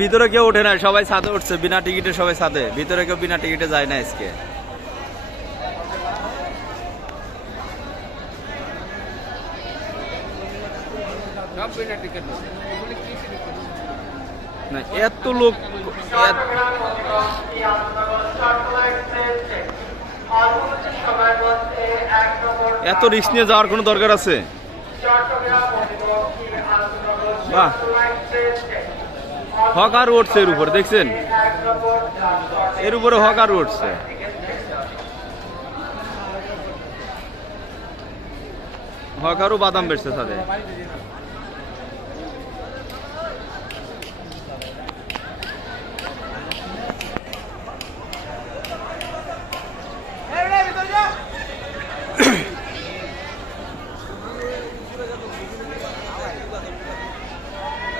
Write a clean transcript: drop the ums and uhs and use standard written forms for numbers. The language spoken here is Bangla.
ভিতরে কেউ ওঠে না, সবাই ছাদে উঠছে বিনা টিকিটে, সবাই ছাদে, ভিতরে কেউ বিনা টিকিটে যায় না আজকে। না এত লোক, এত রিস্ক নিয়ে যাওয়ার কোনো দরকার আছে? বাহ, হকার উঠছে এর উপরে, দেখছেন এর উপরে হকার উঠছে। হকারও বাদাম বেচছে সাথে।